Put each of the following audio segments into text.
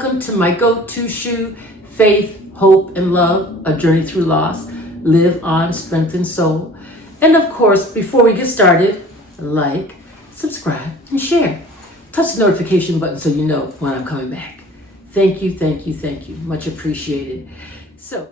welcome to my go-to shoe, Faith, Hope, and Love, A Journey Through Loss, Live on, Strengthen Soul. And of course, before we get started, like, subscribe, and share. Touch the notification button so you know when I'm coming back. Thank you, thank you, thank you. Much appreciated. So,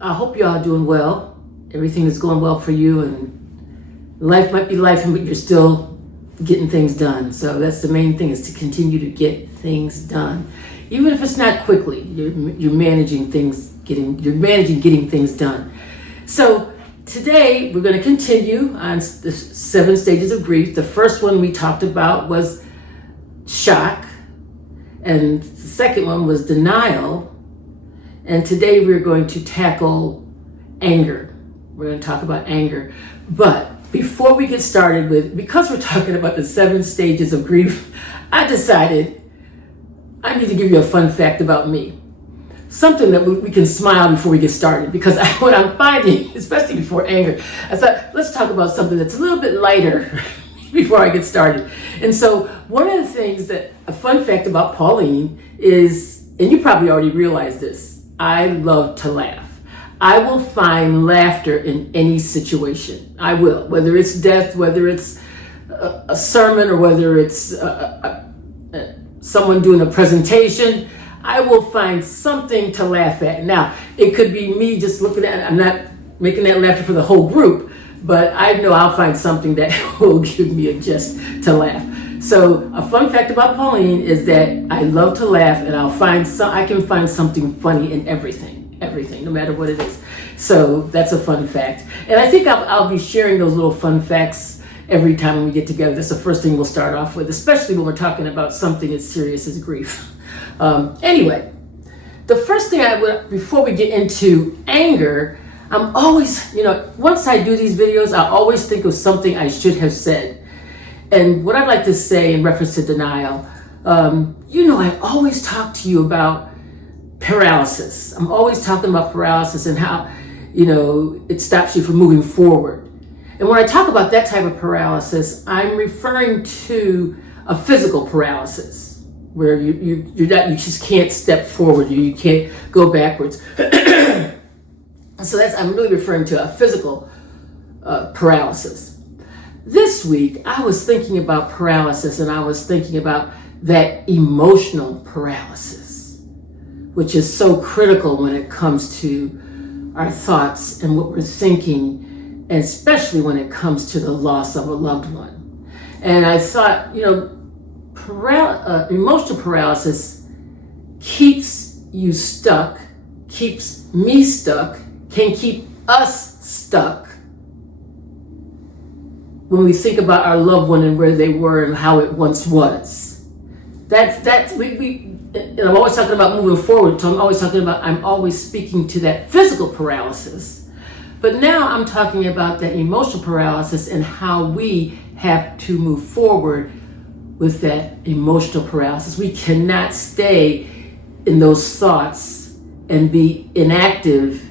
I hope you all are doing well. Everything is going well for you, and life might be life, but you're still getting things done. So that's the main thing, is to continue to get things done. Even if it's not quickly, you're managing getting things done. So today we're going to continue on the 7 stages of grief. The first one we talked about was shock, and the second one was denial. And today we're going to tackle anger. We're going to talk about anger. But before we get started because we're talking about the 7 stages of grief, I decided I need to give you a fun fact about me. Something that we can smile before we get started. Because what I'm finding, especially before anger, I thought, let's talk about something that's a little bit lighter before I get started. And so one of the things a fun fact about Pauline is, and you probably already realized this, I love to laugh. I will find laughter in any situation. I will, whether it's death, whether it's a sermon, or whether it's someone doing a presentation. I will find something to laugh at. Now, it could be me just looking at it. I'm not making that laughter for the whole group, but I know I'll find something that will give me a gist to laugh. So a fun fact about Pauline is that I love to laugh, and I can find something funny in everything, no matter what it is. So that's a fun fact. And I think I'll be sharing those little fun facts every time when we get together. That's the first thing we'll start off with, especially when we're talking about something as serious as grief. Anyway, the first thing before we get into anger, I'm always, once I do these videos, I always think of something I should have said. And what I'd like to say in reference to denial, I always talk to you about paralysis. I'm always talking about paralysis and how, it stops you from moving forward. And when I talk about that type of paralysis, I'm referring to a physical paralysis where you just can't step forward, you can't go backwards. So I'm really referring to a physical paralysis. This week, I was thinking about paralysis, and I was thinking about that emotional paralysis, which is so critical when it comes to our thoughts and what we're thinking, and especially when it comes to the loss of a loved one. And I thought, emotional paralysis keeps you stuck, keeps me stuck, can keep us stuck when we think about our loved one and where they were and how it once was. And I'm always talking about moving forward, so I'm always speaking to that physical paralysis. But now I'm talking about that emotional paralysis and how we have to move forward with that emotional paralysis. We cannot stay in those thoughts and be inactive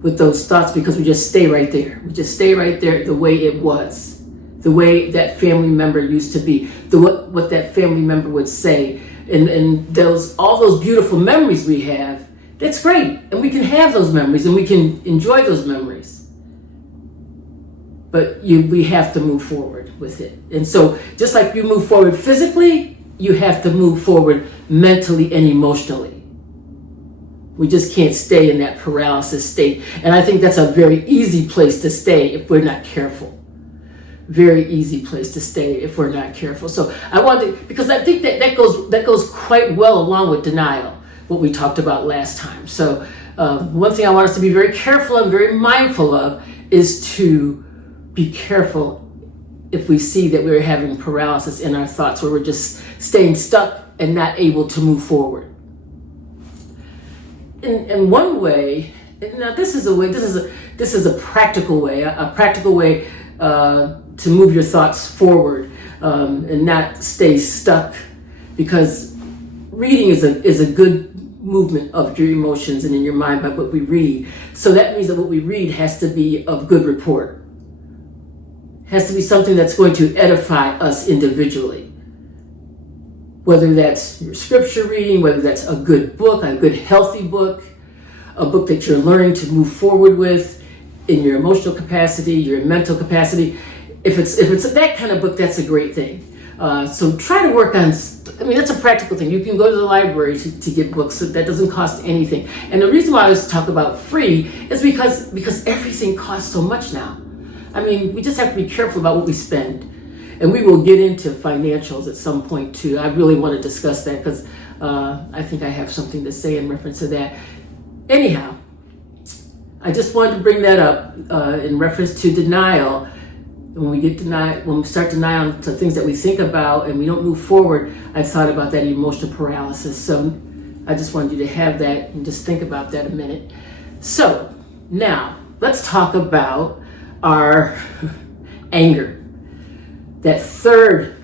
with those thoughts, because we just stay right there. We just stay right there the way it was, the way that family member used to be, what that family member would say, and all those beautiful memories we have. That's great, and we can have those memories, and we can enjoy those memories. But we have to move forward with it. And so, just like you move forward physically, you have to move forward mentally and emotionally. We just can't stay in that paralysis state. And I think that's a very easy place to stay if we're not careful. Very easy place to stay if we're not careful. So I wanted because I think that goes quite well along with denial, what we talked about last time. So one thing I want us to be very careful and very mindful of is to be careful if we see that we're having paralysis in our thoughts, where we're just staying stuck and not able to move forward. In one way, now this is a practical way, to move your thoughts forward and not stay stuck, because reading is a good movement of your emotions and in your mind by what we read. So that means that what we read has to be of good report. Has to be something that's going to edify us individually. Whether that's your scripture reading, whether that's a good book, a good healthy book, a book that you're learning to move forward with in your emotional capacity, your mental capacity. If it's that kind of book, that's a great thing. So try to work on, that's a practical thing. You can go to the library to get books. So that doesn't cost anything. And the reason why I always talk about free is because everything costs so much now. We just have to be careful about what we spend. And we will get into financials at some point too. I really want to discuss that because I think I have something to say in reference to that. Anyhow, I just wanted to bring that up in reference to denial. When we start denying to things that we think about and we don't move forward, I thought about that emotional paralysis. So I just wanted you to have that and just think about that a minute. So now let's talk about our anger. That third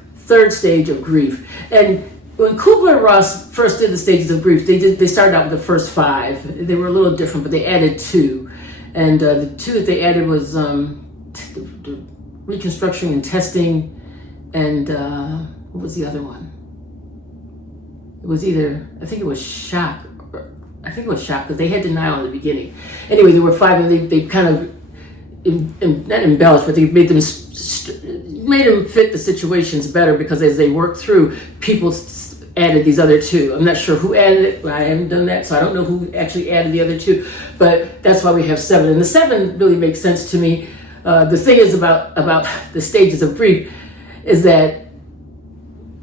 stage of grief. And when Kubler-Ross first did the stages of grief, they started out with the first 5. They were a little different, but they added 2. And the 2 that they added was the reconstruction and testing, and what was the other one? It was I think it was shock because they had denial in the beginning. Anyway, there were 5, and they kind of not embellished, but they made them fit the situations better, because as they worked through, people added these other 2. I'm not sure who added it. I haven't done that, so I don't know who actually added the other 2. But that's why we have 7. And the 7 really makes sense to me. The thing is about the stages of grief is that,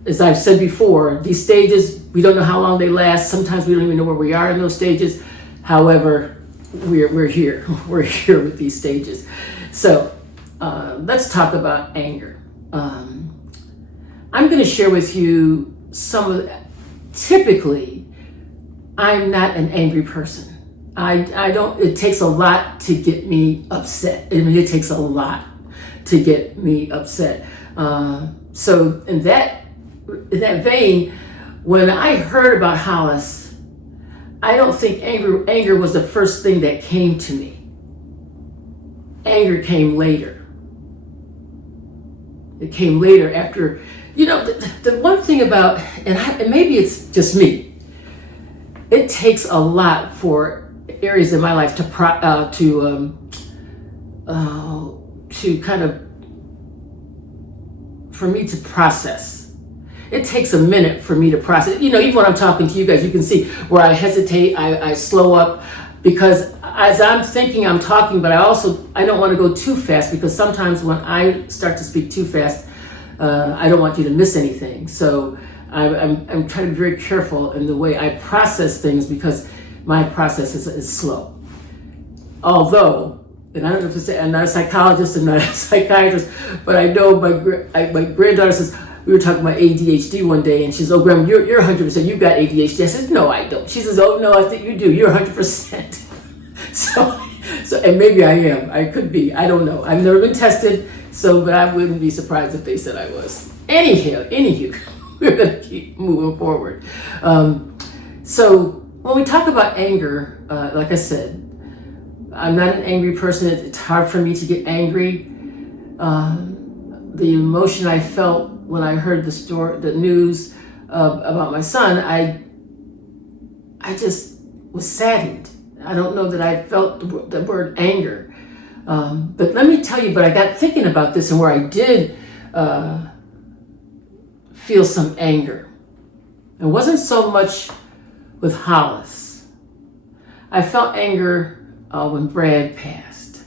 as I've said before, these stages, we don't know how long they last. Sometimes we don't even know where we are in those stages. However, we're here. We're here with these stages. So let's talk about anger. I'm going to share with you typically, I'm not an angry person. It takes a lot to get me upset. It takes a lot to get me upset. So in that vein, when I heard about Hollis, I don't think anger was the first thing that came to me. Anger came later. It came later after, the one thing about, and maybe it's just me, it takes a lot for areas in my life to kind of, for me to process. It takes a minute for me to process. Even when I'm talking to you guys, you can see where I hesitate, I slow up, because as I'm thinking, I'm talking, but I don't want to go too fast, because sometimes when I start to speak too fast, I don't want you to miss anything. So I'm trying to be very careful in the way I process things, because my process is slow. Although, and I don't know if to say, I'm not a psychologist, I'm not a psychiatrist, but I know my granddaughter says, we were talking about ADHD one day, and she says, "Oh, Grandma, you're 100%. You've got ADHD." I said, "No, I don't." She says, "Oh, no, I think you do. You're 100%." So, and maybe I am. I could be. I don't know. I've never been tested, but I wouldn't be surprised if they said I was. Anywho, we're going to keep moving forward. So when we talk about anger, like I said, I'm not an angry person. It's hard for me to get angry. The emotion I felt when I heard the news about my son, I just was saddened. I don't know that I felt the word anger. But let me tell you, but I got thinking about this, and where I did feel some anger. It wasn't so much with Hollis. I felt anger when Brad passed,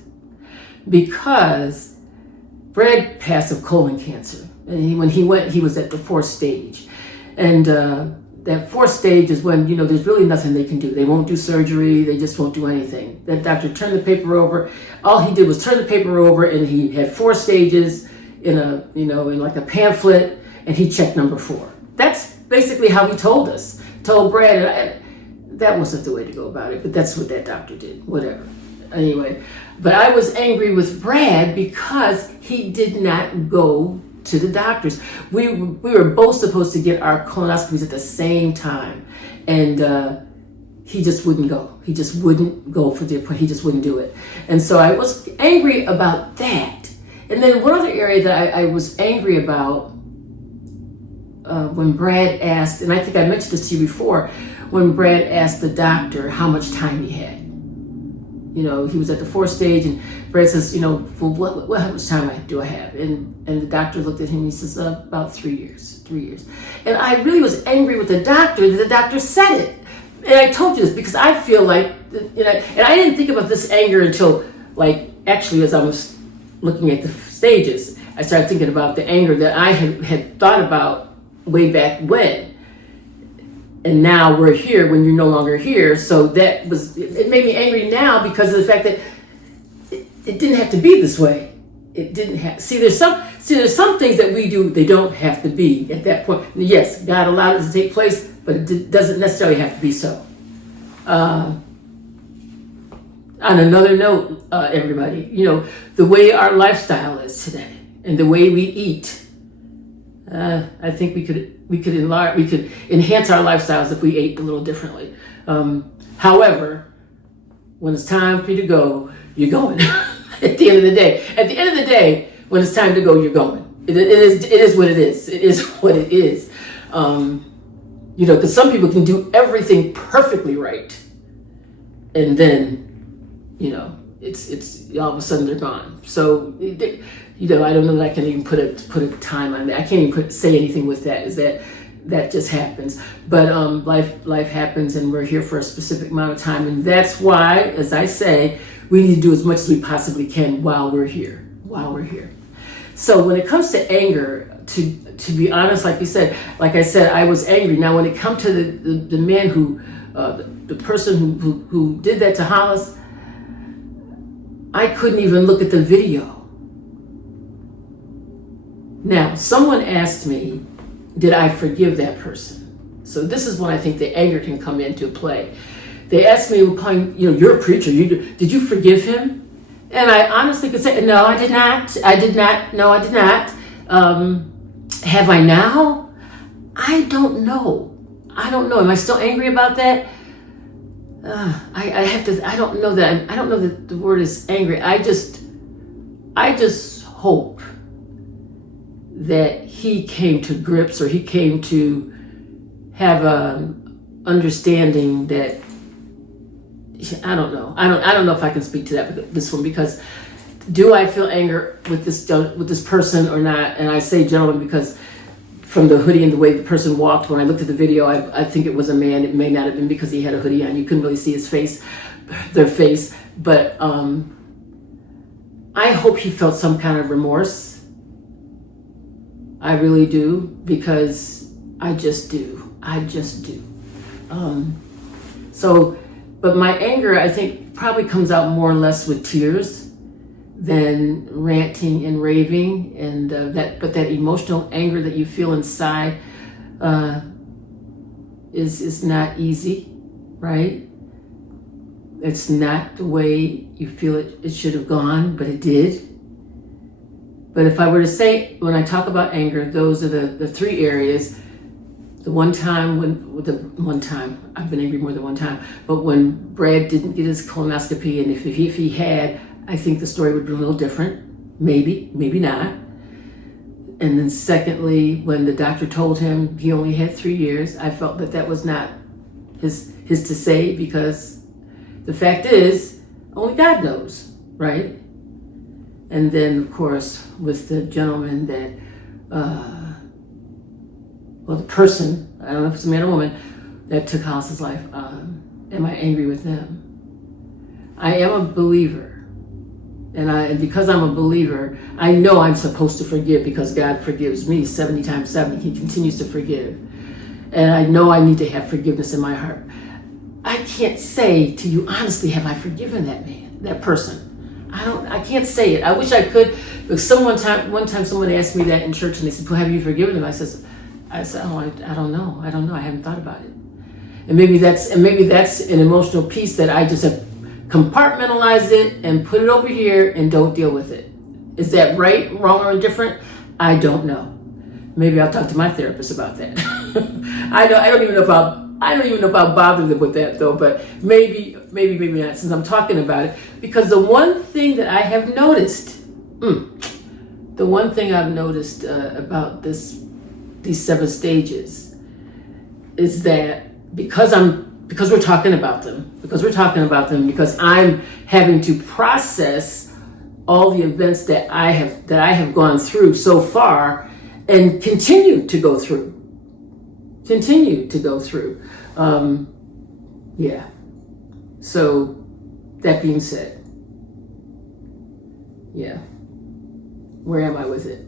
because Brad passed of colon cancer. And when he went, he was at the 4th stage. And that 4th stage is when, there's really nothing they can do. They won't do surgery. They just won't do anything. That doctor turned the paper over. All he did was turn the paper over, and he had 4 stages in like a pamphlet, and he checked number 4. That's basically how he told us. Told Brad, that wasn't the way to go about it, but that's what that doctor did. Whatever. Anyway, but I was angry with Brad because he did not go to the doctors. We were both supposed to get our colonoscopies at the same time, and he just wouldn't go. He just wouldn't go for the appointment. He just wouldn't do it. And so I was angry about that. And then one other area that I was angry about when Brad asked, and I think I mentioned this to you before, when Brad asked the doctor how much time he had. You know, he was at the 4th stage, and Brad says, you know, well, how much time do I have? And the doctor looked at him and he says, about 3 years, 3 years. And I really was angry with the doctor that the doctor said it. And I told you this because I feel like, you know, and I didn't think about this anger until, like, actually as I was looking at the stages, I started thinking about the anger that I had thought about way back when. And now we're here when you're no longer here. So that was, it made me angry now because of the fact that it didn't have to be this way. It didn't have, there's some things that we do, they don't have to be at that point. Yes, God allowed it to take place, but it doesn't necessarily have to be so. On another note, everybody, you know, the way our lifestyle is today and the way we eat, I think we could enhance our lifestyles if we ate a little differently. However, when it's time for you to go, you're going. At the end of the day, when it's time to go, you're going. It is what it is. It is what it is. You know, because some people can do everything perfectly right, and then, you know, it's all of a sudden they're gone. So, you know, I don't know that I can even put a time on that. I can't even say anything with that. Is that just happens? But life happens, and we're here for a specific amount of time, and that's why, as I say, we need to do as much as we possibly can while we're here. So when it comes to anger, to be honest, like I said, I was angry. Now, when it comes to the man who, the person who did that to Hollis, I couldn't even look at the video. Now, someone asked me, did I forgive that person? So this is when I think the anger can come into play. They asked me, you know, you're a preacher. Did you forgive him? And I honestly could say, no, I did not. No, I did not. Have I now? I don't know. Am I still angry about that? I don't know that. I don't know that the word is angry. I just hope that he came to grips, or he came to have an understanding that, I don't know. I don't know if I can speak to that, this one, because do I feel anger with this person or not? And I say gentleman because from the hoodie and the way the person walked, when I looked at the video, I think it was a man. It may not have been because he had a hoodie on. You couldn't really see their face. But I hope he felt some kind of remorse. I really do, because I just do. But my anger, I think, probably comes out more or less with tears than ranting and raving, and that emotional anger that you feel inside is not easy, right? It's not the way you feel it should have gone, but it did. But if I were to say, when I talk about anger, those are the three areas. The one time, I've been angry more than one time, but when Brad didn't get his colonoscopy, and if he had, I think the story would be a little different. Maybe not. And then secondly, when the doctor told him he only had 3 years, I felt that was not his to say, because the fact is, only God knows, right? And then, of course, with the gentleman that, the person, I don't know if it's a man or woman, that took Hollis's life, am I angry with them? I am a believer. And because I'm a believer, I know I'm supposed to forgive, because God forgives me 70 times 70. He continues to forgive. And I know I need to have forgiveness in my heart. I can't say to you, honestly, have I forgiven that man, that person? I can't say it. I wish I could. Because one time someone asked me that in church, and they said, well, have you forgiven them? I said, oh, I don't know. I haven't thought about it. And maybe that's an emotional piece that I just have compartmentalized it and put it over here and don't deal with it. Is that right, wrong, or indifferent? I don't know. Maybe I'll talk to my therapist about that. I don't even know if I'll I don't even know if I'll bother them with that though, but maybe not, since I'm talking about it. Because the one thing that I have noticed, about these 7 stages is that because we're talking about them, because I'm having to process all the events that I have gone through so far and continue to go through. Yeah. So that being said, yeah. Where am I with it?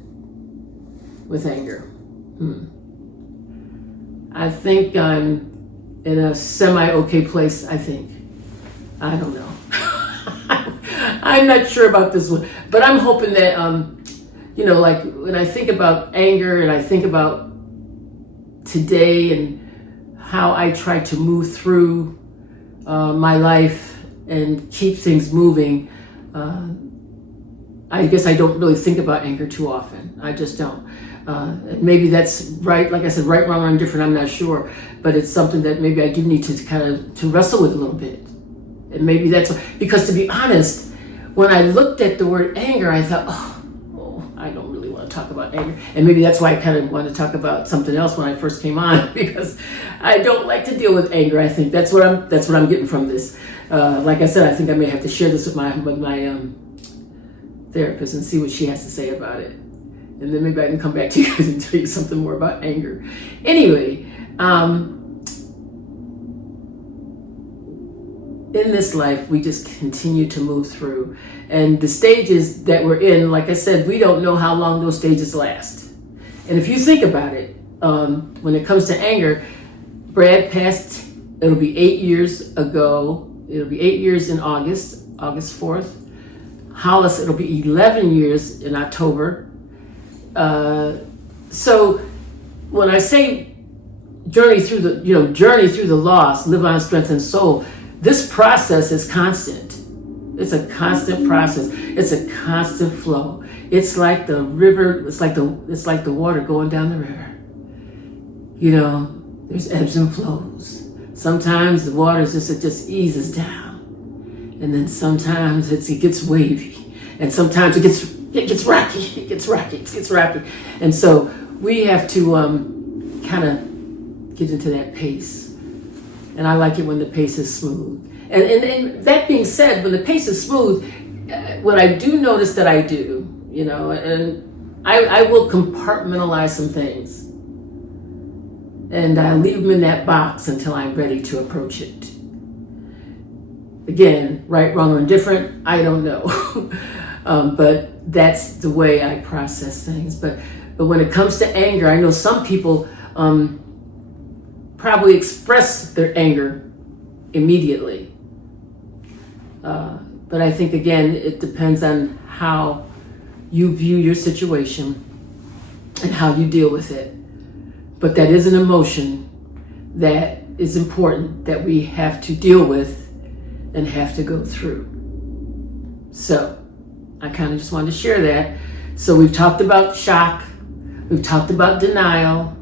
With anger. I think I'm in a semi-okay place, I think. I don't know. I'm not sure about this one, but I'm hoping that, like when I think about anger and I think about today and how I try to move through my life and keep things moving, I guess I don't really think about anger too often. I just don't. Maybe that's right, like I said, right, wrong, or indifferent, I'm not sure. But it's something that maybe I do need to kind of to wrestle with a little bit. And maybe that's, because to be honest, when I looked at the word anger, I thought, I don't really want to talk about anger. And maybe that's why I kind of wanted to talk about something else when I first came on, because I don't like to deal with anger. I think that's what I'm getting from this. Like I said, I think I may have to share this with my therapist and see what she has to say about it. And then maybe I can come back to you guys and tell you something more about anger. Anyway, in this life, we just continue to move through. And the stages that we're in, like I said, we don't know how long those stages last. And if you think about it, when it comes to anger, Brad passed, it'll be 8 years ago. It'll be 8 years in August 4th. Hollis, it'll be 11 years in October. So when I say journey through the loss, live on, strengthen soul, this process is constant. It's a constant process. It's a constant flow. It's like the river. It's like the water going down the river. There's ebbs and flows. Sometimes the water just eases down, and then sometimes it gets wavy, and sometimes it gets rocky. And so we have to kind of get into that pace. And I like it when the pace is smooth. And that being said, when the pace is smooth, what I do notice that I do, and I will compartmentalize some things. And I leave them in that box until I'm ready to approach it. Again, right, wrong, or indifferent, I don't know. But that's the way I process things. But when it comes to anger, I know some people probably express their anger immediately. But I think, again, it depends on how you view your situation and how you deal with it. But that is an emotion that is important that we have to deal with and have to go through. So I kind of just wanted to share that. So we've talked about shock, we've talked about denial,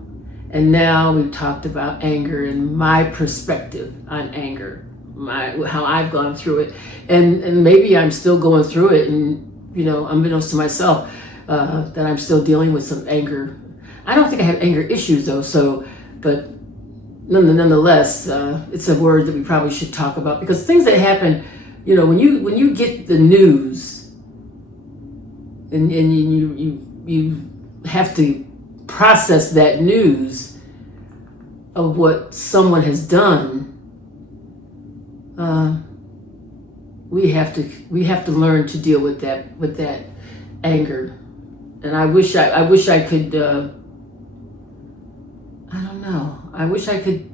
and now we've talked about anger and my perspective on anger, how I've gone through it, and maybe I'm still going through it, and unbeknownst to myself, that I'm still dealing with some anger. I don't think I have anger issues though. But nonetheless, it's a word that we probably should talk about, because things that happen, when you get the news, and you have to process that news of what someone has done. We have to learn to deal with that anger, and I wish I could. I don't know. I wish I could.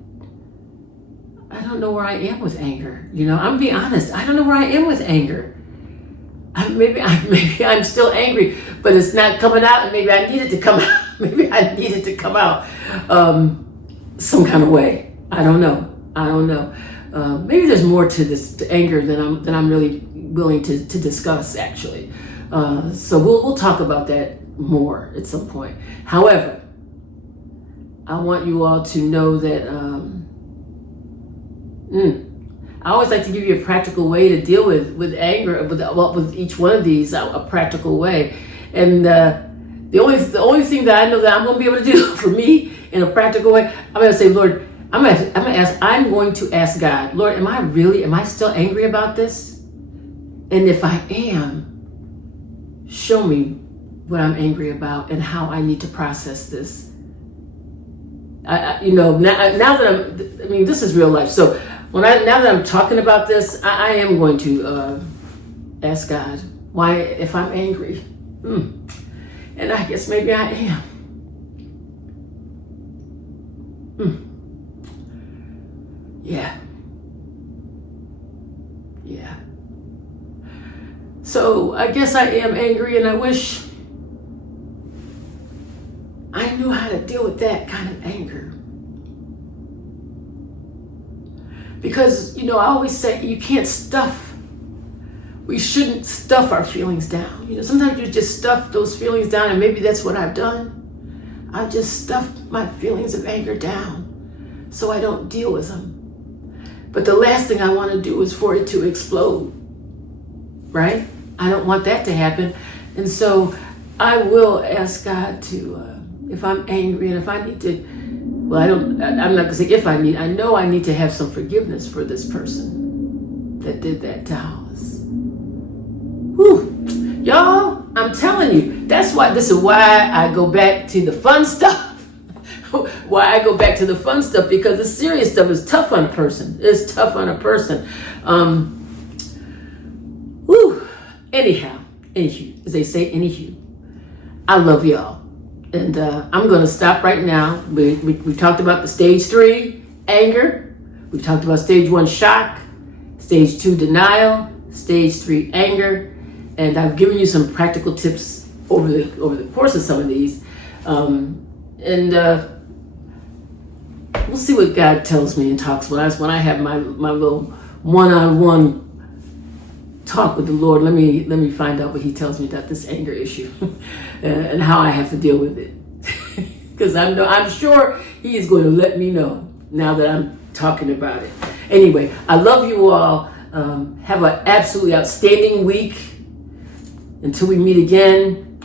I don't know where I am with anger. I'm being honest. I don't know where I am with anger. Maybe I'm still angry, but it's not coming out, and maybe I need it to come out. Maybe I need it to come out some kind of way. I don't know. Maybe there's more to this anger than I'm really willing to discuss, actually. So we'll talk about that more at some point. However, I want you all to know that I always like to give you a practical way to deal with anger, with each one of these, a practical way. And the only thing that I know that I'm going to be able to do for me in a practical way, I'm going to say, Lord, I'm going to ask God, Lord, am I still angry about this? And if I am, show me what I'm angry about and how I need to process this. Now that this is real life. So now that I'm talking about this, I am going to ask God why, if I'm angry, and I guess maybe I am. Yeah. So I guess I am angry, and I wish I knew how to deal with that kind of anger. Because, I always say we shouldn't stuff our feelings down. Sometimes you just stuff those feelings down, and maybe that's what I've done. I've just stuffed my feelings of anger down so I don't deal with them. But the last thing I want to do is for it to explode, right? I don't want that to happen. And so I will ask God to, if I'm angry and if I need to, I'm not going to say if I know I need to have some forgiveness for this person that did that to Hollis. Whew. Y'all, I'm telling you, this is why I go back to the fun stuff. Why I go back to the fun stuff, because the serious stuff is tough on a person. It's tough on a person. Anywho, as they say, I love y'all. And I'm going to stop right now. We talked about the stage 3, anger. We talked about stage 1, shock. Stage 2, denial. Stage 3, anger. And I've given you some practical tips over the course of some of these. We'll see what God tells me and talks when I have my little one-on-one talk with the Lord. Let me find out what He tells me about this anger issue and how I have to deal with it. Because I'm sure He is going to let me know now that I'm talking about it. Anyway, I love you all. Have an absolutely outstanding week. Until we meet again,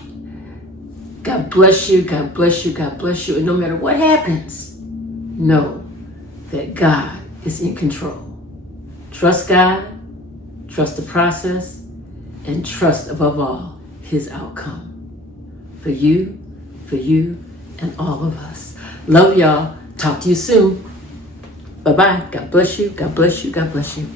God bless you, God bless you, God bless you. And no matter what happens, know that God is in control. Trust God, trust the process, and trust above all His outcome. For you, and all of us. Love y'all. Talk to you soon. Bye-bye. God bless you, God bless you, God bless you.